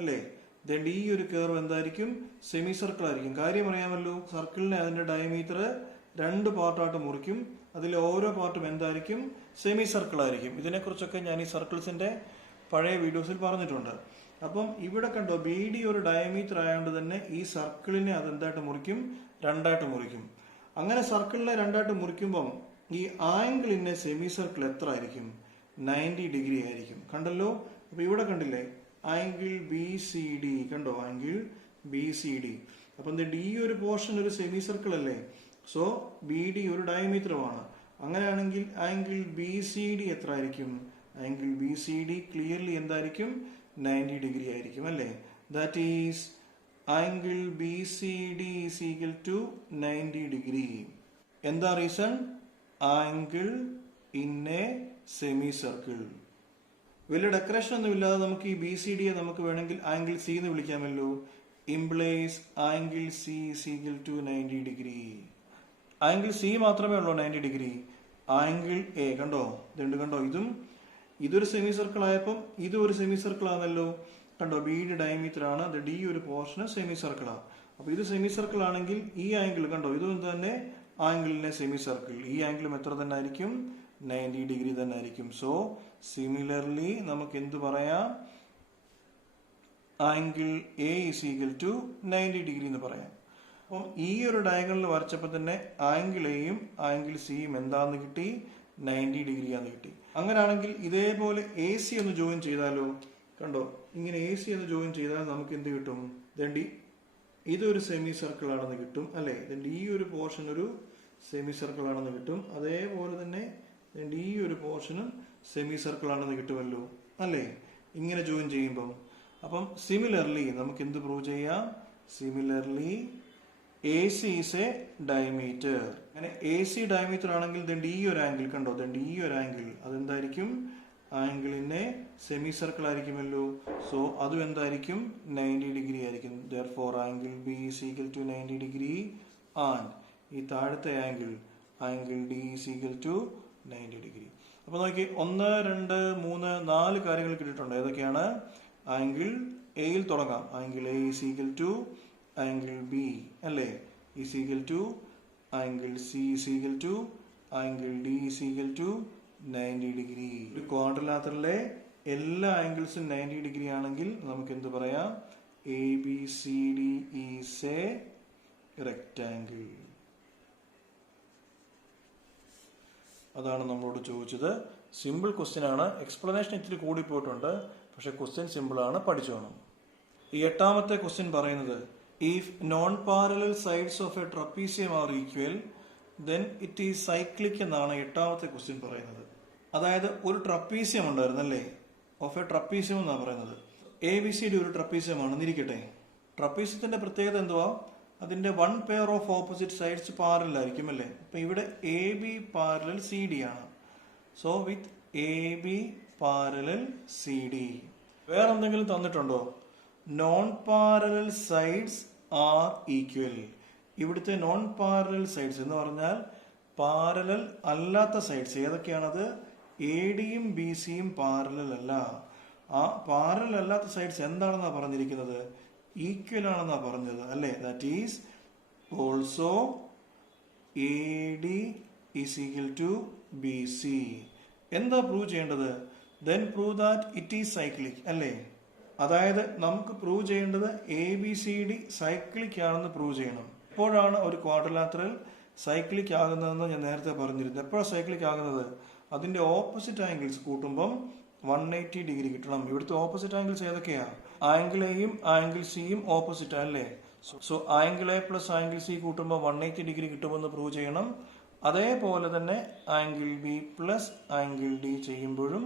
അല്ലേ? ഈ ഒരു കേർവ് എന്തായിരിക്കും? സെമി സർക്കിൾ ആയിരിക്കും. കാര്യം അറിയാമല്ലോ, സർക്കിളിനെ അതിന്റെ ഡയമീറ്റർ രണ്ട് പാർട്ടായിട്ട് മുറിക്കും. അതിലെ ഓരോ പാർട്ടും എന്തായിരിക്കും? സെമി സർക്കിൾ ആയിരിക്കും. ഇതിനെക്കുറിച്ചൊക്കെ ഞാൻ ഈ സർക്കിൾസിന്റെ പഴയ വീഡിയോസിൽ പറഞ്ഞിട്ടുണ്ട്. അപ്പം ഇവിടെ കണ്ടോ, BD ഒരു ഡയമീറ്റർ ആയതുകൊണ്ട് തന്നെ ഈ സർക്കിളിനെ അതെന്തായിട്ട് മുറിക്കും? രണ്ടായിട്ട് മുറിക്കും. അങ്ങനെ സർക്കിളിനെ രണ്ടായിട്ട് മുറിക്കുമ്പം ഈ angle in a semicircle എത്ര ആയിരിക്കും? 90 ഡിഗ്രി ആയിരിക്കും. കണ്ടല്ലോ, അപ്പൊ ഇവിടെ കണ്ടില്ലേ ആംഗിൾ ബി സി ഡി കണ്ടോ, ആംഗിൾ ബി സി ഡി. അപ്പൊ ഡി ഒരു പോർഷൻ ഒരു സെമി സർക്കിൾ അല്ലേ, സോ ബി ഡി ഒരു ഡയമീറ്ററുമാണ്. അങ്ങനെയാണെങ്കിൽ ആംഗിൾ ബി സി ഡി എത്ര ആയിരിക്കും? Angle B C D clearly എന്തായിരിക്കും? 90 ഡിഗ്രി ആയിരിക്കും അല്ലേ. That is angle B C D is equal to 90 degree. എന്താ reason? Angle in a semi circle. വലിയ ഡെക്കറേഷൻ ഒന്നും ഇല്ലാതെ നമുക്ക് ഈ ബി സി ഡിയെ നമുക്ക് വേണമെങ്കിൽ ആംഗിൾ സി എന്ന് വിളിക്കാമല്ലോ. Implies angle C is equal to 90 degree. Angle C മാത്രമേ ഉള്ളൂ 90 ഡിഗ്രി. ആംഗിൾ എ കണ്ടോ, ഇതുണ്ട് കണ്ടോ, ഇതൊരു സെമി സർക്കിൾ ആയപ്പം ഇതും ഒരു സെമി സർക്കിൾ ആണല്ലോ. കണ്ടോ, ബി ഡി ഡയമീറ്റർ ആണ്, ഡി ഒരു പോർഷൻ സെമി സർക്കിളാണ്. അപ്പൊ ഇത് സെമി സർക്കിൾ ആണെങ്കിൽ ഈ ആംഗിൾ കണ്ടോ, ഇതും തന്നെ ആംഗിളിനെ സെമി സർക്കിൾ, ഈ ആംഗിളും എത്ര തന്നെ ആയിരിക്കും? 90 ഡിഗ്രി തന്നെ ആയിരിക്കും. സോ സിമിലർലി നമുക്ക് എന്ത് പറയാം? Angle A is equal to 90 degree എന്ന് പറയാം. അപ്പം ഈ ഒരു ഡയഗണൽ വരച്ചപ്പോൾ തന്നെ ആംഗിൾ എയും ആംഗിൾ സിയും എന്താന്ന് കിട്ടി? 90 ഡിഗ്രി ആന്ന് കിട്ടി. അങ്ങനെയാണെങ്കിൽ ഇതേപോലെ എ സി ഒന്ന് ജോയിൻ ചെയ്താലോ? കണ്ടോ, ഇങ്ങനെ എ സി ഒന്ന് ജോയിൻ ചെയ്താൽ നമുക്ക് എന്ത് കിട്ടും? ഇതൊരു സെമി സർക്കിൾ ആണെന്ന് കിട്ടും അല്ലെ. ഈ ഒരു പോർഷൻ ഒരു സെമി സർക്കിൾ ആണെന്ന് കിട്ടും. അതേപോലെ തന്നെ ഈ ഒരു പോർഷനും സെമി സർക്കിൾ ആണെന്ന് കിട്ടുമല്ലോ അല്ലേ, ഇങ്ങനെ ജോയിൻ ചെയ്യുമ്പം. അപ്പം സിമിലർലി നമുക്ക് എന്ത് പ്രൂവ് ചെയ്യാം? Similarly A C is a diameter. അങ്ങനെ എ സി ഡയമീറ്റർ ആണെങ്കിൽ ഈ ഒരു ആംഗിൾ കണ്ടോ, ഈ ഒരു ആംഗിൾ അതെന്തായിരിക്കും? ആംഗിളിനെ സെമി സർക്കിൾ ആയിരിക്കുമല്ലോ. സോ അതും എന്തായിരിക്കും? 90 ഡിഗ്രി ആയിരിക്കും. Therefore angle B is equal to 90 degree and ഈ താഴത്തെ angle D is equal to 90 degree. അപ്പൊ നോക്കി, 1 2 3 4 കാര്യങ്ങൾ കിട്ടിയിട്ടുണ്ട്. ഏതൊക്കെയാണ്? ആംഗിൾ എയിൽ തുടങ്ങാം. Angle A is equal to angle B അല്ലേ, is equal to angle C is equal to angle D is equal to 90 degree. ഒരു ക്വാഡ്രിലാറ്ററലിലെ എല്ലാ ആംഗിൾസും 90 ഡിഗ്രി ആണെങ്കിൽ നമുക്ക് എന്ത് പറയാം? A B C D is A rectangle. അതാണ് നമ്മളോട് ചോദിച്ചത്. സിമ്പിൾ ക്വസ്റ്റ്യൻ ആണ്. എക്സ്പ്ലനേഷൻ ഇത്തിരി കൂടി പോയിട്ടുണ്ട്, പക്ഷെ ക്വസ്റ്റ്യൻ സിമ്പിൾ ആണ്, പഠിച്ചോണം. ഈ 8ാമത്തെ ക്വസ്റ്റ്യൻ പറയുന്നത്, if non parallel sides of a trapezium are equal then it is cyclic എന്നാണ് 8ാമത്തെ ക്വസ്റ്റ്യൻ പറയുന്നത്. അതായത് ഒരു ട്രപ്പീസിയം ഉണ്ടായിരുന്നല്ലേ, ഓഫ് എ ട്രപ്പീസിയം എന്നാണ് പറയുന്നത്. എ ബി സി ഡി ഒരു ട്രപ്പീസിയം ആണെന്നിരിക്കട്ടെ. ട്രപ്പീസിയത്തിന്റെ പ്രത്യേകത എന്തുവാ? അതിന്റെ 1 pair of opposite sides parallel ആയിരിക്കും അല്ലേ. അപ്പൊ ഇവിടെ A B parallel C D ആണ്. So with A B parallel C D. വേറെ എന്തെങ്കിലും തന്നിട്ടുണ്ടോ? Non parallel sides are equal. ഇവിടുത്തെ നോൺ പാരലൽ സൈഡ്സ് എന്ന് പറഞ്ഞാൽ പാരലൽ അല്ലാത്ത സൈഡ്സ് ഏതൊക്കെയാണത്? എ ഡിയും ബി സിയും പാരലൽ അല്ല. ആ പാരലൽ അല്ലാത്ത സൈഡ്സ് എന്താണെന്നാ പറഞ്ഞിരിക്കുന്നത്? ഈക്വൽ ആണെന്നാ പറഞ്ഞത് അല്ലേ. That is also A D is equal to B C. എന്താ പ്രൂവ് ചെയ്യേണ്ടത്? Then prove that it is cyclic അല്ലേ. അതായത് നമുക്ക് പ്രൂവ് ചെയ്യേണ്ടത് A B C D cyclic ആണെന്ന് പ്രൂവ് ചെയ്യണം. എപ്പോഴാണ് ഒരു ക്വാഡ്രിലാറ്ററൽ സൈക്ലിക് ആകുന്നതെന്ന് ഞാൻ നേരത്തെ പറഞ്ഞിരുന്നു. എപ്പോഴാണ് സൈക്ലിക് ആകുന്നത്? അതിന്റെ ഓപ്പോസിറ്റ് ആംഗിൾസ് കൂട്ടുമ്പം 180 ഡിഗ്രി കിട്ടണം. ഇവിടുത്തെ ഓപ്പോസിറ്റ് ആംഗിൾസ് ഏതൊക്കെയാ? ആംഗിൾ എയും ആംഗിൾ സിയും ഓപ്പോസിറ്റ് അല്ലേ. So angle A plus angle C കൂട്ടുമ്പോൾ 180 ഡിഗ്രി കിട്ടുമെന്ന് പ്രൂവ് ചെയ്യണം. അതേപോലെ തന്നെ angle B plus angle D ചെയ്യുമ്പോഴും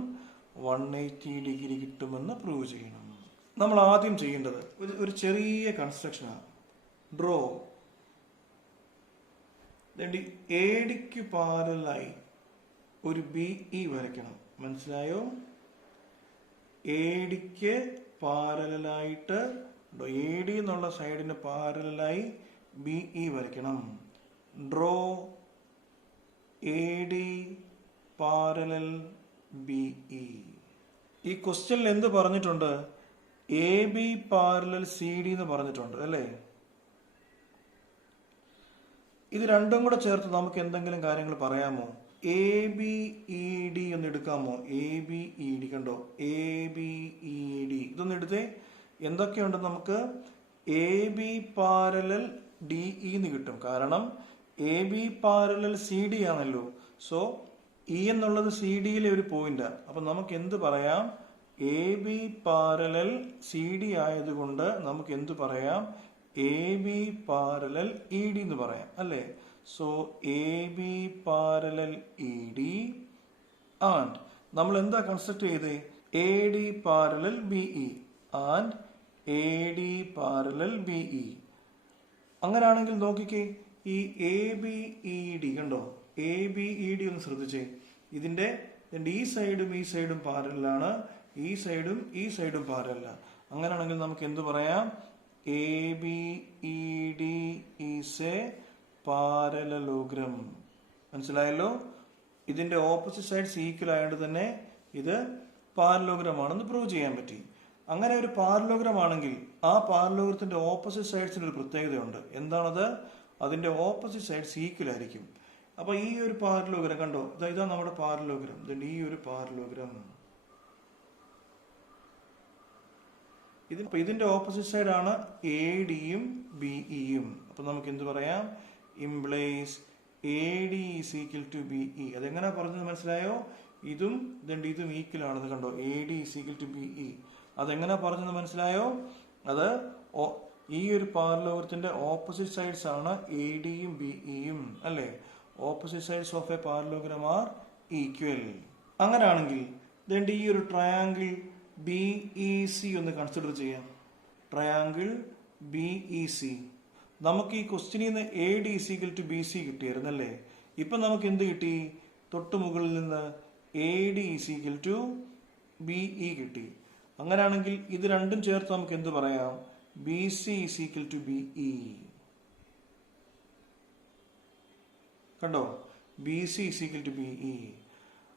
180 ഡിഗ്രി കിട്ടുമെന്ന് പ്രൂവ് ചെയ്യണം. നമ്മൾ ആദ്യം ചെയ്യേണ്ടത് ഒരു ചെറിയ കൺസ്ട്രക്ഷനാണ്. ഡ്രോ എ ഡിക്ക് പാരലായി ഒരു ബി ഇ വരയ്ക്കണം. മനസ്സിലായോ? എ ഡിക്ക് പാരലായിട്ട് എ ഡി എന്നുള്ള സൈഡിന് പാരലായി ബി ഇ വരയ്ക്കണം. Draw A D parallel B E. ഈ ക്വസ്റ്റ്യനിൽ എന്ത് പറഞ്ഞിട്ടുണ്ട്? A B parallel C D എന്ന് പറഞ്ഞിട്ടുണ്ട് അല്ലേ. ഇത് രണ്ടും കൂടെ ചേർത്ത് നമുക്ക് എന്തെങ്കിലും കാര്യങ്ങൾ പറയാമോ? എ ബി ഇ ഡി ഒന്ന് എടുക്കാമോ? എ ബി ഇ ഡി കണ്ടോ, എ ബി ഇ ഡി ഇതൊന്ന് എടുത്തേ. എന്തൊക്കെയുണ്ട് നമുക്ക്? A B parallel D E എന്ന് കിട്ടും. കാരണം A B parallel C D ആണല്ലോ. സോ ഇ എന്നുള്ളത് സി ഡിയിലെ ഒരു പോയിന്റാ. അപ്പൊ നമുക്ക് എന്ത് പറയാം? A B parallel C D ആയതുകൊണ്ട് നമുക്ക് എന്ത് പറയാം? A B parallel E D എന്ന് പറയാം അല്ലേ? So A B parallel E D and നമ്മൾ എന്താ കൺസ്ട്രക്ട് ചെയ്തേ? A D parallel B E and A D parallel B E. അങ്ങനെയാണെങ്കിൽ നോക്കിക്കേ, ഈ എ ബി ഇ ഡി കണ്ടോ? എ ബി ഇ ഡി ഒന്ന് ശ്രദ്ധിച്ചേ. ഇതിന്റെ ഈ സൈഡും പാരലാണ്, ഈ സൈഡും പാരല്ല. അങ്ങനെയാണെങ്കിൽ നമുക്ക് എന്ത് പറയാം? A B E D is A parallelogram. മനസ്സിലായല്ലോ? ഇതിന്റെ ഓപ്പോസിറ്റ് സൈഡ്സ് ഈക്വൽ ആയതുകൊണ്ട് തന്നെ ഇത് പാരലോഗ്രം ആണെന്ന് പ്രൂവ് ചെയ്യാൻ പറ്റി. അങ്ങനെ ഒരു പാരലോഗ്രം ആണെങ്കിൽ ആ പാരലോഗ്രത്തിന്റെ ഓപ്പോസിറ്റ് സൈഡ്സിന് ഒരു പ്രത്യേകതയുണ്ട്. എന്താണത്? അതിന്റെ ഓപ്പോസിറ്റ് സൈഡ്സ് ഈക്വൽ ആയിരിക്കും. അപ്പൊ ഈ ഒരു പാരലോഗ്രം കണ്ടോ, ഇതാ നമ്മുടെ പാരലോഗ്രം. ഈ ഒരു പാരലോഗ്രം ഇതിന്റെ ഓപ്പോസിറ്റ് സൈഡ് ആണ് എ ഡിയും ബി ഇയും. അപ്പൊ നമുക്ക് എന്ത് പറയാം? Implies A D is equal to B E. അതെങ്ങനെ പറഞ്ഞത് മനസ്സിലായോ? ഇതും ഈക്വൽ ആണെന്ന് കണ്ടോ? A D is equal to B E. അതെങ്ങനെ പറഞ്ഞത് മനസ്സിലായോ? അത് ഈ ഒരു പാരലോഗ്രത്തിന്റെ ഓപ്പോസിറ്റ് സൈഡ്സ് ആണ് എ ഡിയും ബി ഇയും അല്ലേ? Opposite sides of a parallelogram are equal. അങ്ങനെയാണെങ്കിൽ ഈ ഒരു ട്രയാങ്കിൾ ബി ഇ സി ഒന്ന് കൺസിഡർ ചെയ്യാം. Triangle B E C. നമുക്ക് ഈ ക്വസ്റ്റ്യനിൽ നിന്ന് A D is equal to B C കിട്ടിയായിരുന്നു അല്ലേ? ഇപ്പൊ നമുക്ക് എന്ത് കിട്ടി? തൊട്ട് മുകളിൽ നിന്ന് A D is equal to B E കിട്ടി. അങ്ങനെയാണെങ്കിൽ ഇത് രണ്ടും ചേർത്ത് നമുക്ക് എന്ത് പറയാം? B C is equal to B E. കണ്ടോ? B C is equal to B E.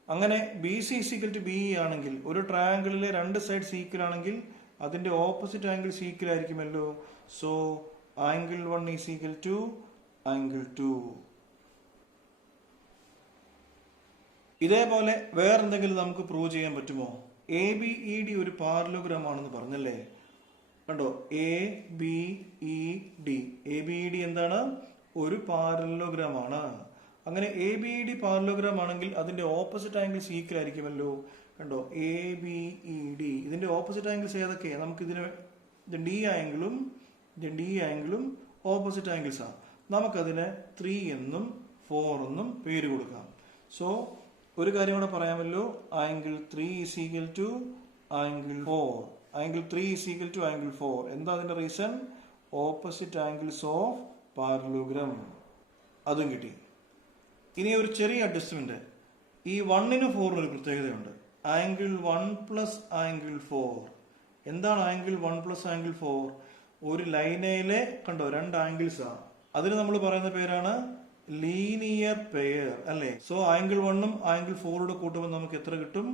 അങ്ങനെ B C is equal to B E ആണെങ്കിൽ ഒരു ട്രയാങ്കിളിലെ രണ്ട് സൈഡ്സ് ഈക്വൽ ആണെങ്കിൽ അതിന്റെ ഓപ്പോസിറ്റ് ആംഗിൾസ് ഈക്വൽ ആയിരിക്കുമല്ലോ. So angle 1 is equal to angle 2. ഇതേപോലെ വേറെന്തെങ്കിലും നമുക്ക് പ്രൂവ് ചെയ്യാൻ പറ്റുമോ? എ ബി ഇ ഡി ഒരു പാരലോഗ്രാം ആണെന്ന് പറഞ്ഞല്ലേ? കണ്ടോ? A B E D. A B E D എന്താണ്? ഒരു പാരലോഗ്രാം ആണ്. അങ്ങനെ A B E D parallelogram ആണെങ്കിൽ അതിന്റെ ഓപ്പോസിറ്റ് ആംഗിൾസ് ഈക്വൽ ആയിരിക്കുമല്ലോ. കണ്ടോ? A B E D. ഇതിന്റെ ഓപ്പോസിറ്റ് ആംഗിൾസ് ഏതൊക്കെ? നമുക്ക് ഡി ആംഗിളും ഓപ്പോസിറ്റ് ആംഗിൾസ് ആണ്. നമുക്കതിന് 3 എന്നും 4 എന്നും പേര് കൊടുക്കാം. സോ ഒരു കാര്യം കൂടെ പറയാമല്ലോ. Angle 3 is equal to angle 4. Angle 3 is equal to angle 4. എന്താ അതിന്റെ reason? Opposite angles of parallelogram. അതും കിട്ടി. ഇനി ഒരു ചെറിയ അഡ്ജസ്റ്റ്മെന്റ്. ഈ 1നും 4നും ഒരു പ്രത്യേകതയുണ്ട്. Angle 1 plus angle 4. എന്താണ് ആംഗിൾ 1 പ്ലസ് ആംഗിൾ 4? ഒരു ലൈനയിലെ കണ്ടോ 2 ആംഗിൾസ് ആണ്. അതിന് നമ്മൾ പറയുന്ന പേരാണ് ലീനിയർ പെയർ അല്ലേ? സോ ആംഗിൾ 1ഉം ആംഗിൾ 4 കൂട്ടുമ്പോൾ നമുക്ക് എത്ര കിട്ടും?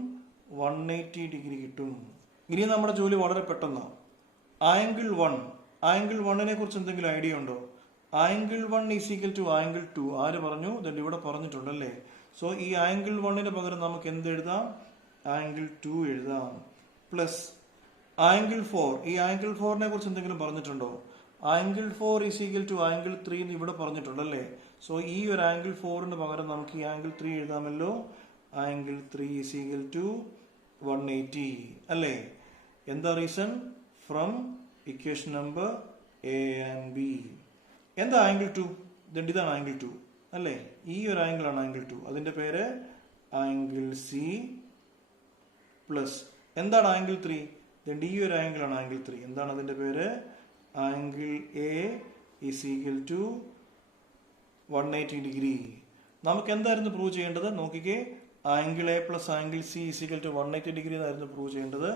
180 ഡിഗ്രി കിട്ടും. ഇനി നമ്മുടെ ജോലി വളരെ പെട്ടെന്നാണ്. ആംഗിൾ 1നെ കുറിച്ച് എന്തെങ്കിലും ഐഡിയ ഉണ്ടോ? Angle 1 is equal to angle 2. ആര് പറഞ്ഞു? ഇവിടെ പറഞ്ഞിട്ടുണ്ടല്ലേ? സോ ഈ ആംഗിൾ 1ന് പകരം നമുക്ക് എന്ത് എഴുതാം? ആംഗിൾ 2 എഴുതാം. Plus angle 4. ഈ ആംഗിൾ 4നെ കുറിച്ച് എന്തെങ്കിലും പറഞ്ഞിട്ടുണ്ടോ? Angle 4 is equal to angle 3 എന്ന് ഇവിടെ പറഞ്ഞിട്ടുണ്ടല്ലേ? സോ ഈ ഒരു ആംഗിൾ 4ന് പകരം നമുക്ക് ഈ ആംഗിൾ 3 എഴുതാമല്ലോ. ആംഗിൾ 3 ഈസ് ഈക്വൽ ടു 180 അല്ലേ? എന്താ reason? From equation number A and B. എന്താ ആംഗിൾ 2? ഇതാണ് ആംഗിൾ 2 അല്ലേ? ഈ ഒരു ആംഗിൾ ആണ് ആംഗിൾ 2. അതിന്റെ പേര് ആംഗിൾ സി. പ്ലസ് എന്താണ് ആംഗിൾ 3? ഈ ഒരു ആംഗിൾ ആണ് ആംഗിൾ 3. എന്താണ് അതിന്റെ പേര്? Angle A is equal to 180 degree. നമുക്ക് എന്തായിരുന്നു പ്രൂവ് ചെയ്യേണ്ടത്? നോക്കിക്കേ, angle A plus angle C is equal to 180 degree എന്നായിരുന്നു പ്രൂവ് ചെയ്യേണ്ടത്.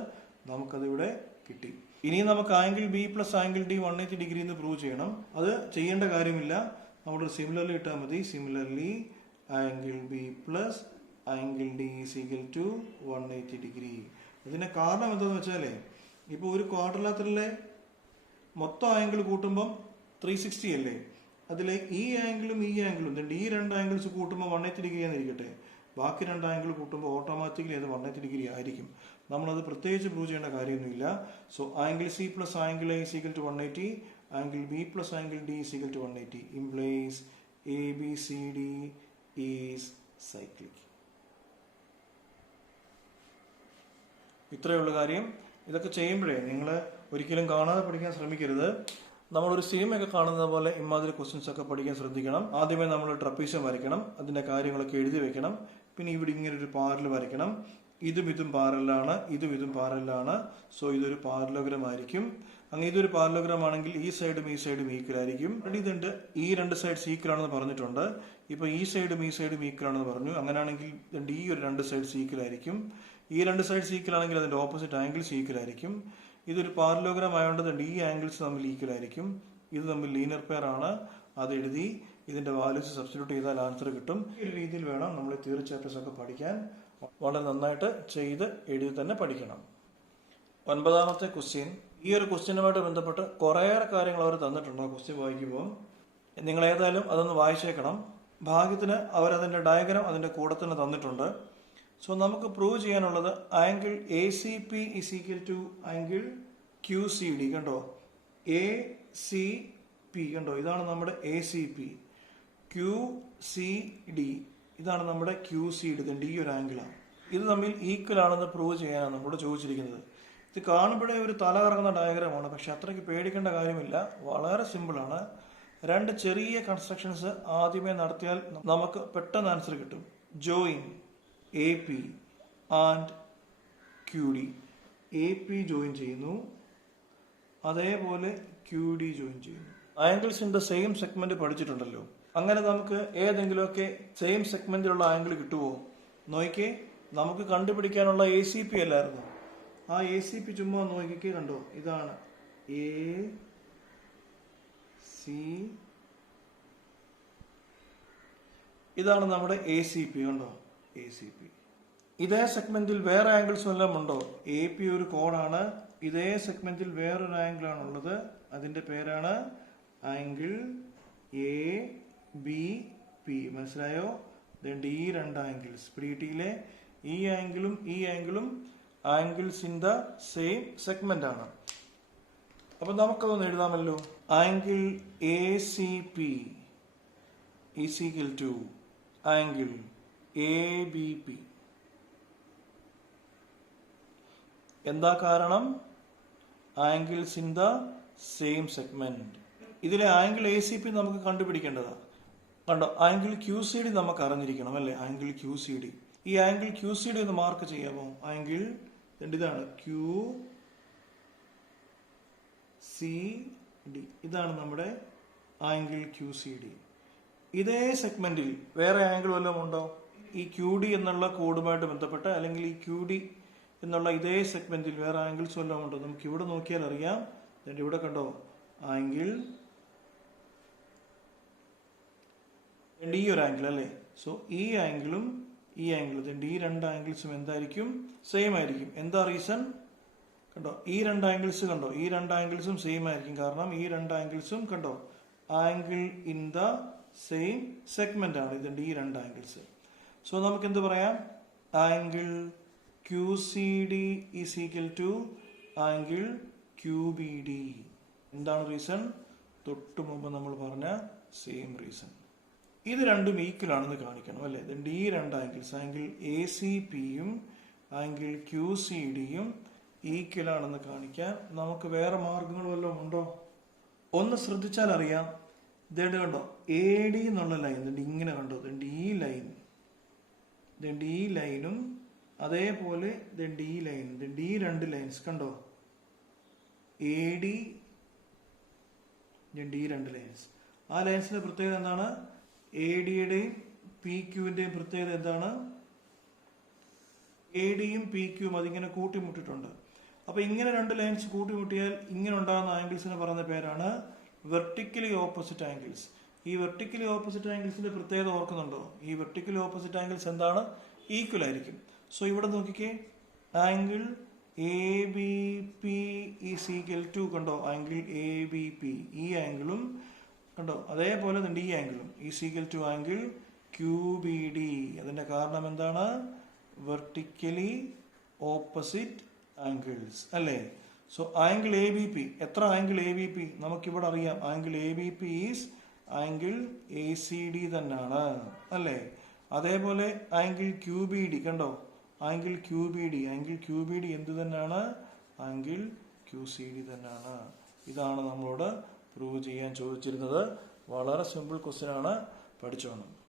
നമുക്കതിവിടെ കിട്ടി. ഇനി നമുക്ക് angle B plus angle D 180 degree എന്ന് പ്രൂവ് ചെയ്യണം. അത് ചെയ്യേണ്ട കാര്യമില്ല, നമ്മളൊരു സിമിലർലി ഇട്ടാൽ മതി. Similarly angle B plus angle D is equal to 180 degree. ഇതിന്റെ കാരണം എന്താണെന്ന് വെച്ചാലേ, ഇപ്പോൾ ഒരു ക്വാഡ്രിലാറ്ററലിലെ മൊത്തം ആംഗിൾ കൂട്ടുമ്പം 360 അല്ലേ? അതിലെ ഈ ആംഗിളും ഈ ആംഗിളും ഈ 2 ആംഗിൾസ് കൂട്ടുമ്പോൾ 180 ഡിഗ്രി ആണെന്നിരിക്കട്ടെ, ബാക്കി 2 ആംഗിൾ കൂട്ടുമ്പോൾ ഓട്ടോമാറ്റിക്കലി അത് 180 ഡിഗ്രി ആയിരിക്കും. നമ്മളത് പ്രത്യേകിച്ച് പ്രൂവ് ചെയ്യേണ്ട കാര്യമൊന്നുമില്ല. So angle C plus angle A is equal to 180, angle B plus angle D is equal to 180 implies ABCD is cyclic. ഇത്രയേ ഉള്ളൂ കാര്യം. ഇതൊക്കെ ചെയ്യുമ്പോഴേ നിങ്ങൾ ഒരിക്കലും കാണാതെ പഠിക്കാൻ ശ്രമിക്കരുത്. നമ്മളൊരു സിനിമയൊക്കെ കാണുന്നത് പോലെ ഇമാതിരി ക്വസ്റ്റ്യൻസ് ഒക്കെ പഠിക്കാൻ ശ്രദ്ധിക്കണം. ആദ്യമേ നമ്മൾ ട്രപ്പീസിയം വരയ്ക്കണം, അതിന്റെ കാര്യങ്ങളൊക്കെ എഴുതി വെക്കണം. പിന്നെ ഇവിടെ ഇങ്ങനെ ഒരു പാരൽ വരയ്ക്കണം. ഇതും പാരലാണ്, ഇതും പാരലാണ്. സോ ഇതൊരു പാരലോഗ്രാം ആയിരിക്കും. അങ്ങനെ ഇതൊരു പാരലോഗ്രാം ആണെങ്കിൽ ഈ സൈഡും ഈക്വൽ ആയിരിക്കും. ഇതുണ്ട്, ഈ രണ്ട് സൈഡ്സ് ഈക്വൽ ആണെന്ന് പറഞ്ഞിട്ടുണ്ട്. ഇപ്പൊ ഈ സൈഡും ഈക്വൽ ആണെന്ന് പറഞ്ഞു. അങ്ങനെയാണെങ്കിൽ ഈ ഒരു രണ്ട് സൈഡ്സ് ഈക്വൽ ആയിരിക്കും. ഈ രണ്ട് സൈഡ്സ് ഈക്വൽ ആണെങ്കിൽ അതിന്റെ ഓപ്പോസിറ്റ് ആംഗിൾസ് ഈക്വൽ ആയിരിക്കും. ഇതൊരു പാരലോഗ്രാം ആയതുകൊണ്ട് ഈ ആംഗിൾസ് തമ്മിൽ ഈക്വൽ ആയിരിക്കും. ഇത് തമ്മിൽ ലീനിയർ പെയർ ആണ്. അത് എഴുതി ഇതിന്റെ വാല്യൂസ് സബ്സ്റ്റിറ്റ്യൂട്ട് ചെയ്താൽ ആൻസർ കിട്ടും. ഈ ഒരു രീതിയിൽ വേണം നമ്മൾ തിയറി ചാപ്റ്റേഴ്സ് ഒക്കെ പഠിക്കാൻ. വളരെ നന്നായിട്ട് ചെയ്ത് എഴുതി തന്നെ പഠിക്കണം. 9ാമത്തെ ക്വസ്റ്റ്യൻ. ഈ ഒരു ക്വസ്റ്റ്യനുമായിട്ട് ബന്ധപ്പെട്ട് കുറേയേറെ കാര്യങ്ങൾ അവർ തന്നിട്ടുണ്ട് ആ ക്വസ്റ്റ്യൻ വായിക്കുമ്പോൾ. നിങ്ങൾ ഏതായാലും അതൊന്ന് വായിച്ചേക്കണം. ഭാഗ്യത്തിന് അവരതിന്റെ ഡയഗ്രാം അതിന്റെ കൂടെ തന്നെ തന്നിട്ടുണ്ട്. സോ നമുക്ക് പ്രൂവ് ചെയ്യാനുള്ളത് angle A C P is equal to angle Q C D. കണ്ടോ, എ സി പി കണ്ടോ, ഇതാണ് നമ്മുടെ A C P. Q C D ഇതാണ് നമ്മുടെ ക്യു സി ഡി. ഈ ഒരു ആംഗിളാണ്. ഇത് തമ്മിൽ ഈക്വൽ ആണെന്ന് പ്രൂവ് ചെയ്യാനാണ് നമ്മളോട് ചോദിച്ചിരിക്കുന്നത്. ഇത് കാണുമ്പോഴേ ഒരു തല കറങ്ങുന്ന ഡയഗ്രാമാണ്, പക്ഷെ അത്രയ്ക്ക് പേടിക്കേണ്ട കാര്യമില്ല. വളരെ സിമ്പിളാണ്. രണ്ട് ചെറിയ കൺസ്ട്രക്ഷൻസ് ആദ്യമേ നടത്തിയാൽ നമുക്ക് പെട്ടെന്ന് ആൻസർ കിട്ടും. Join A P and Q D. A P join ചെയ്യുന്നു, അതേപോലെ ക്യു ഡി ജോയിൻ ചെയ്യുന്നു. ആംഗിൾസിന്റെ സെയിം സെഗ്മെന്റ് പഠിച്ചിട്ടുണ്ടല്ലോ. അങ്ങനെ നമുക്ക് ഏതെങ്കിലുമൊക്കെ സെയിം സെഗ്മെന്റിലുള്ള ആംഗിൾ കിട്ടുമോ നോക്കിക്കേ. നമുക്ക് കണ്ടുപിടിക്കാനുള്ള എ സി പി അല്ലായിരുന്നു. ആ എ സി പി ചുമ്മാ നോക്കിക്കേ. കണ്ടോ, ഇതാണ് എ സി, ഇതാണ് നമ്മുടെ എ സി പി. കണ്ടോ, എ സി പി. ഇതേ സെഗ്മെന്റിൽ വേറെ ആംഗിൾസ് വല്ലതും ഉണ്ടോ? എ പി ഒരു കോണാണ്. ഇതേ സെഗ്മെന്റിൽ വേറൊരു ആംഗിൾ ആണുള്ളത്. അതിന്റെ പേരാണ് ആംഗിൾ എ ബി പി. മനസ്സിലായോ? ഈ രണ്ട് ആംഗിൾസ് പിടിയിട്ടില്ലേ? ഈ ആംഗിളും angles in the same segment ആണ്. അപ്പൊ നമുക്കതൊന്ന് എഴുതാമല്ലോ. Angle A C P is equal to angle A B P. എന്താ കാരണം? Angles in the same segment. ഇതിലെ ആംഗിൾ എ സി പി നമുക്ക് കണ്ടുപിടിക്കേണ്ടതാണ്. കണ്ടോ, ആംഗിൾ ക്യു സി ഡി നമുക്ക് അറിഞ്ഞിരിക്കണം അല്ലെ? Angle Q C D. ഈ ആംഗിൾ ക്യു സി ഡി ഒന്ന് മാർക്ക് ചെയ്യാമോ? ആംഗിൾ ഇതാണ് ക്യു സി ഡി. ഇതാണ് നമ്മുടെ ആംഗിൾ ക്യു സി ഡി. ഇതേ സെഗ്മെന്റിൽ വേറെ ആംഗിൾ വല്ലതും ഉണ്ടോ? ഈ ക്യു ഡി എന്നുള്ള കോഡുമായിട്ട് ബന്ധപ്പെട്ട്, അല്ലെങ്കിൽ ഈ ക്യു ഡി എന്നുള്ള ഇതേ സെഗ്മെന്റിൽ വേറെ ആംഗിൾസ് വല്ലതും ഉണ്ടോ? നമുക്ക് ഇവിടെ നോക്കിയാൽ അറിയാം. ഇവിടെ കണ്ടോ, ആംഗിൾ ഈ ഒരു ആംഗിൾ അല്ലേ? സോ ഈ ആംഗിളും ഈ രണ്ട് ആംഗിൾസും എന്തായിരിക്കും? സെയിം ആയിരിക്കും. എന്താ റീസൺ? കണ്ടോ, ഈ രണ്ട് ആംഗിൾസ് കണ്ടോ, ഈ രണ്ട് ആംഗിൾസും സെയിം ആയിരിക്കും. കാരണം ഈ രണ്ട് ആംഗിൾസും കണ്ടോ, angle in the same segment ആണ്. ഇതിന്റെ ഈ രണ്ട് ആംഗിൾസ്. സോ നമുക്ക് എന്ത് പറയാം? Angle Q C D is equal to angle Q B D. എന്താണ് റീസൺ? തൊട്ടു മുമ്പ് നമ്മൾ പറഞ്ഞ സെയിം റീസൺ. ഇത് രണ്ടും ഈക്വൽ ആണെന്ന് കാണിക്കണം അല്ലെ? ഈ രണ്ട് ആംഗിൾസ്, ആംഗിൾ എ സി പിയും ആംഗിൾ ക്യു സി ഡിയും ഈക്വൽ ആണെന്ന് കാണിക്കാൻ നമുക്ക് വേറെ മാർഗങ്ങൾ വല്ലതും ഉണ്ടോ? ഒന്ന് ശ്രദ്ധിച്ചാൽ അറിയാം. ഇതേണ്ട് കണ്ടോ, എ ഡി എന്നുള്ള ലൈൻ ഇങ്ങനെ കണ്ടോ, ഈ ലൈൻ, ഈ ലൈനും അതേപോലെ ഈ ലൈൻ, ഈ രണ്ട് ലൈൻസ് കണ്ടോ, എ ഡി, ഈ രണ്ട് ലൈൻസ്. ആ ലൈൻസിന്റെ പ്രത്യേകത എന്താണ്? എ ഡിയുടെയും പി ക്യുവിന്റെയും പ്രത്യേകത എന്താണ്? എ ഡിയും പി ക്യുവും അതിങ്ങനെ കൂട്ടിമുട്ടിട്ടുണ്ട്. അപ്പൊ ഇങ്ങനെ രണ്ട് ലൈൻസ് കൂട്ടിമുട്ടിയാൽ ഇങ്ങനെ ഉണ്ടാകുന്ന ആംഗിൾസിന് പറയുന്ന പേരാണ് വെർട്ടിക്കലി ഓപ്പോസിറ്റ് ആംഗിൾസ്. ഈ വെർട്ടിക്കലി ഓപ്പോസിറ്റ് ആംഗിൾസിന്റെ പ്രത്യേകത ഓർക്കുന്നുണ്ടോ? ഈ വെർട്ടിക്കലി ഓപ്പോസിറ്റ് ആംഗിൾസ് എന്താണ്? ഈക്വൽ ആയിരിക്കും. സോ ഇവിടെ നോക്കിക്കേ, angle A B P is equal to കണ്ടോ, ആംഗിൾ എ ബി പി. ഈ ആംഗിളും കണ്ടോ, അതേപോലെ തന്നെ ഈ ആംഗിളും is equal to angle Q B D. അതിന്റെ കാരണം എന്താണ്? വെർട്ടിക്കലി ഓപ്പോസിറ്റ് ആംഗിൾസ് അല്ലേ? So angle A B P, എത്ര ആംഗിൾ എ ബി പി നമുക്കിവിടെ അറിയാം. Angle A B P is angle A C D തന്നെയാണ് അല്ലേ? അതേപോലെ ആംഗിൾ ക്യു ബി ഡി കണ്ടോ, ആംഗിൾ ക്യൂ ബി ഡി, എന്ത് തന്നെയാണ്? ആംഗിൾ QCD തന്നെയാണ്. ഇതാണ് നമ്മളോട് പ്രൂവ് ചെയ്യാൻ ചോദിച്ചിരുന്നത്. വളരെ സിമ്പിൾ ക്വസ്റ്റ്യൻ ആണ്, പഠിച്ചോണം.